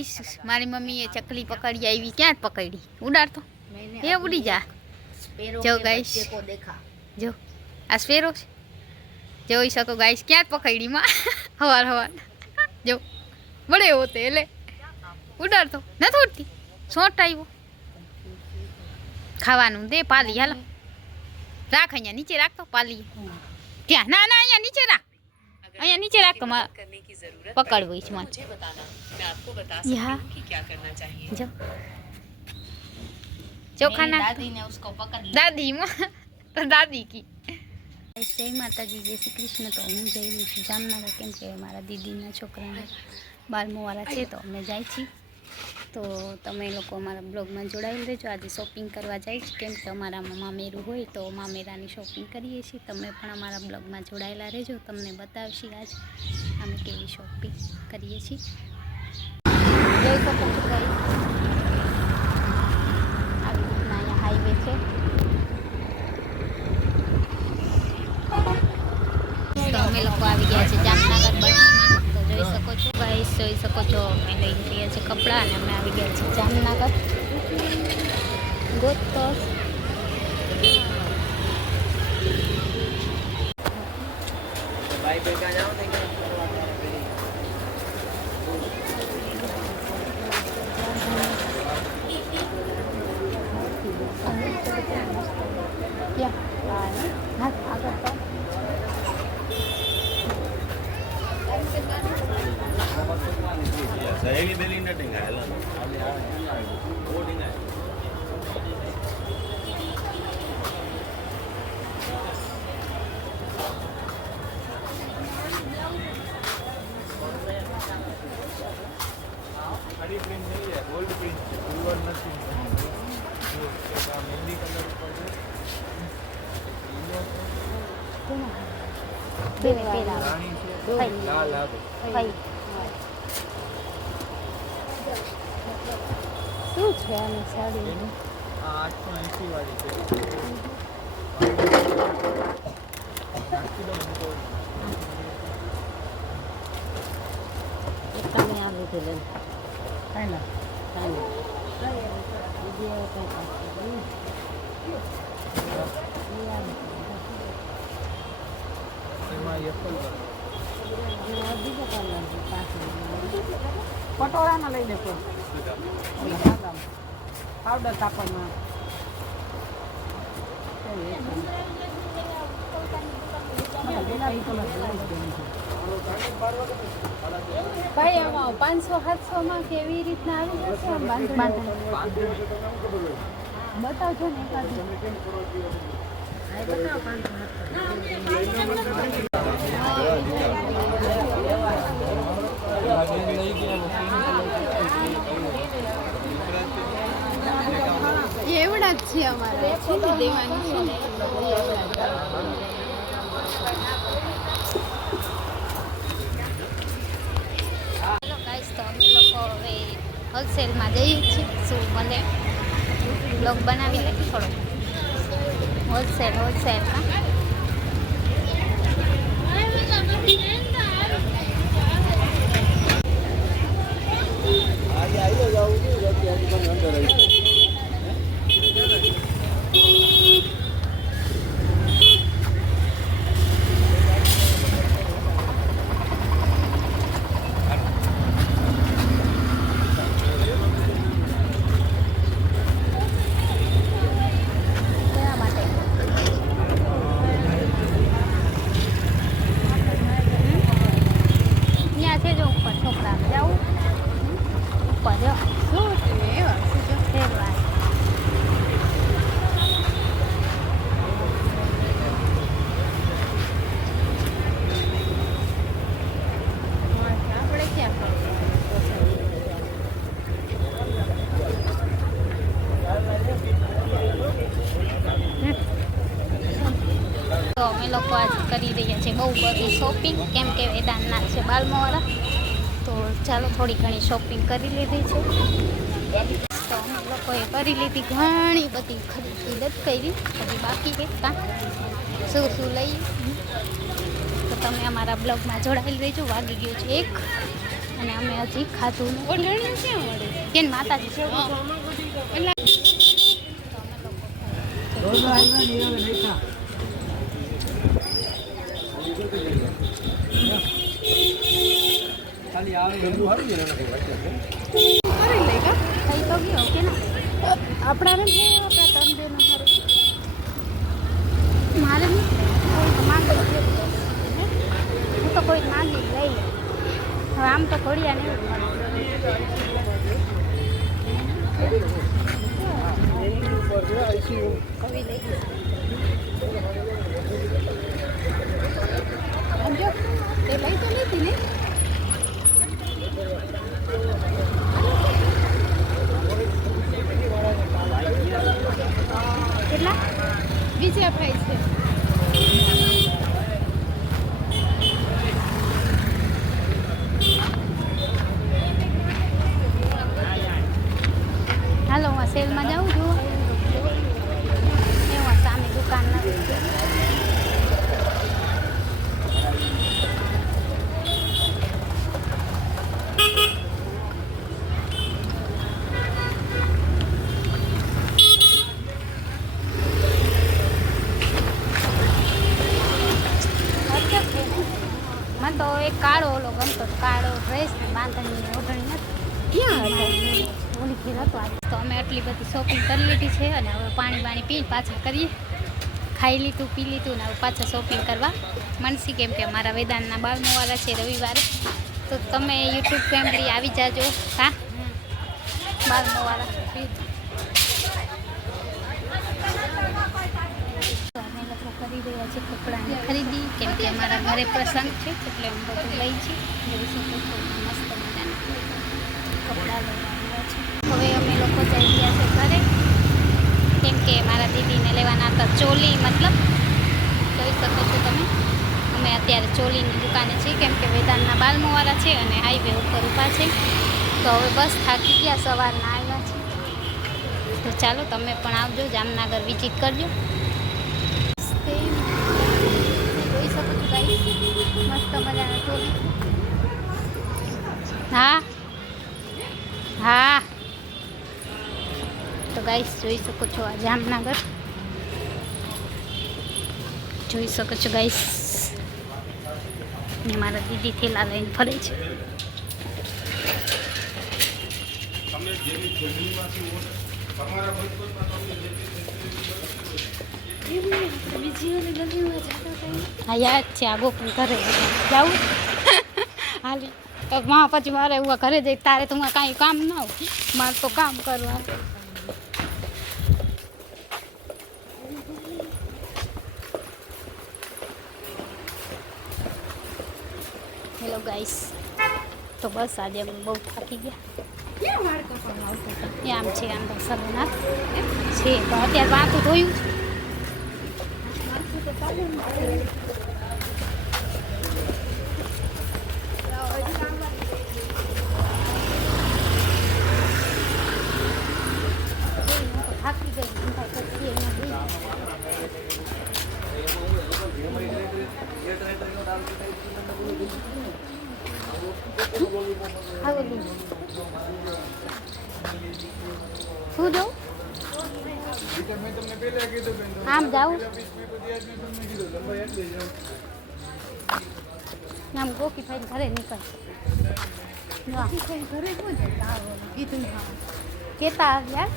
Guys મારી મમ્મીએ ચકલી પકડી આવી. ક્યાં પકડી? ઉડાડતો એ ઉડી જા. જો ગાઈસ જો આ સ્પેરો છે, જોઈ શકો ગાઈસ. ક્યાં પકડી માં હવાર હવાર જો બડે હોતે એટલે ઉડાડતો નથી ઉડતી. શોટ આવ્યો ખાવાનું દે પાલી. હાલો રાખ, અહીંયા નીચે રાખતો પાલી. ત્યાં ના ના અહીંયા નીચે રાખ, અહીંયા નીચે રાખ. પકડવું છે મને. જો ચોખા નાખ. દાદી તો દાદી કી. જય માતાજી, જય શ્રી કૃષ્ણ. તો હું જઈ રહી છું જામનગર, કેમ કે મારા દીદીના છોકરાના બાલમોવાળા છે, તો અમે જાય છીએ. તો તમે લોકો અમારા બ્લોગમાં જોડાયેલ રહેજો. આજે શોપિંગ કરવા જાય છે, કેમ કે અમારામાં મામેરું હોય તો મામેરાની શોપિંગ કરીએ છીએ. તમે પણ અમારા બ્લોગમાં જોડાયેલા રહેજો. તમને બતાવશી આજ અમે કેવી શોપિંગ કરીએ છીએ. જોઈ શકો છો ગાઈસ, આવી રીતના અહીંયા હાઈવે છે. તો અમે લોકો આવી ગયા છે જામનગર બસમાં. તો જોઈ શકો છો ગાઈસ, જોઈ શકો છો અમે લઈ ગયા છે કપડાં અને અમે આવી ગયા છીએ જામનગર. ગોતો શું છે આની સાડી? 880 વાળી છે. તમે આ લીધે લે કાંઈ પટોળા ના લઈ દે પાવડર કાપડમાં. ભાઈ આમાં 500-700 માં કેવી રીતના આવી જશે? બતાવજો ને એવડા જ છે અમારે દેવાની છે. તો અમે લોકો હવે હોલસેલમાં જઈએ છીએ. શું બને બ્લોગ બનાવી લે થોડો હોલસેલમાં. તો અમે લોકો આજ કરી રહ્યા છીએ બહુ બધી શોપિંગ, કેમ કે વેદાંતના છે બાલમોવાળા. તો ચાલો થોડી ઘણી શોપિંગ કરી લીધી છે. તો અમે લોકોએ કરી લીધી ઘણી બધી ખરીદી કરી, હજી બાકી છે કાં શું લઈએ. તો તમે અમારા બ્લોગમાં જોડાયેલ રહેજો. વાગી ગયો છે 1 અને અમે હજી ખાધું કેમ માતાજી છે આપણા ત્રણ બેનો મારે હું તો કોઈ માંગી લઈ લે હવે આમ તો ઘડિયા ને કવિ લઈ સમજો તે લઈ તો લીધી ને કેટલા બીજા ભાઈ છે હાલો હું સેલમાં જાઉં છું એમાં સામે દુકાન નથી મને તો એક કાળો ઓલો ગમતો કાળો ડ્રેસ ને બાંધણી ઓઢણી નથી ઓલી ઘેર હતો આજ તો અમે આટલી બધી શોપિંગ કરી લીધી છે અને હવે પાણી પી પાછા કરીએ ખાઈ લીધું પી લીધું ને હવે પાછા શોપિંગ કરવા મનસી કેમ કે અમારા વેદાંતના બાળમોવાળા છે રવિવારે તો તમે યુટ્યુબ ફેમિલી આવી જાજો હા બાળમોવાળા અમે લોકો કરી રહ્યા છીએ કપડાની ખરીદી કેમ કે અમારા ઘરે પ્રસંગ છે એટલે હું બધું લઈ છું જોઈ શકો છો મસ્ત મજાના કપડાં લઈ આવ્યા છે હવે અમે લોકો જઈ રહ્યા છે ઘરે કેમ કે મારા દીદીને લેવાના હતા ચોલી મતલબ જોઈ શકો છો તમે અમે અત્યારે ચોલીની દુકાને છીએ કેમ કે વેદાંતના બાલમોવાળા છે અને હાઈવે ઉપર ઊભા છે તો હવે બસ થાકી ગયા સવારના આવ્યા છે તો ચાલો તમે પણ આવજો જામનગર વિઝિટ કરજો જોઈ શકો છો ગાઈસ મસ્ત મજાના ચોલી હા હા તો ગાઈસ જોઈ શકો છો આ જામનગર જોઈ શકો છો ગાઈસ ને મારા દીદી થેલા લઈને ફરે છે હા યાદ છે આ ગોકુલ ઘરે જાઉં હાલી માં પછી મારે એવું ઘરે જઈ તારે તો કાંઈ કામ ના હોય મારે તો કામ કરવા હેલો ગાઈસ તો બસ આજે અમે બહુ થાકી ગયા આમ છે આમ તો સલોના છે તો અત્યારે માથું ધોયું થાકી ગઈ શું જાઉં આમ જાઉં આમ ગોકી ભાઈ ઘરે નીકળ કેતા યાર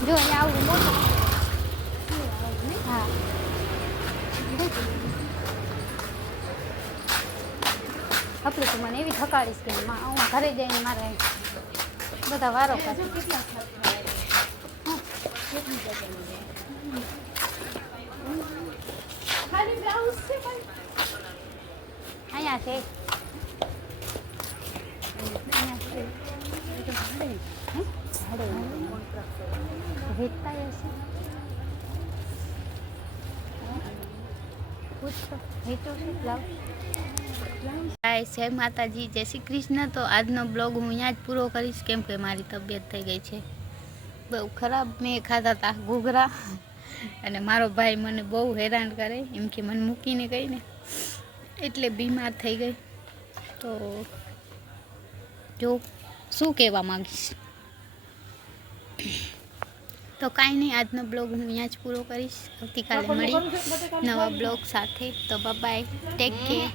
જો અહીંયા આવડું મોટું હા આપણે તો મને એવી થકાડીશ કે હું ઘરે જઈને મારે બધા વારો અહીંયા છે વેચતા હશે જય માતાજી જય શ્રી કૃષ્ણ તો આજનો બ્લોગ હું અહીંયા જ પૂરો કરીશ કેમ કે મારી તબિયત થઈ ગઈ છે બહુ ખરાબ મેં ખાધા હતા ઘૂઘરા અને મારો ભાઈ મને બહુ હેરાન કરે એમ કે મને મૂકીને ગઈ ને એટલે બીમાર થઈ ગઈ તો જો શું કહેવા માંગીશ, તો કાંઈ નહીં, આજનો બ્લોગ હું અહીંયા જ પૂરો કરીશ. આવતીકાલે મળી નવા બ્લોગ સાથે. તો બાય, ટેક કેર.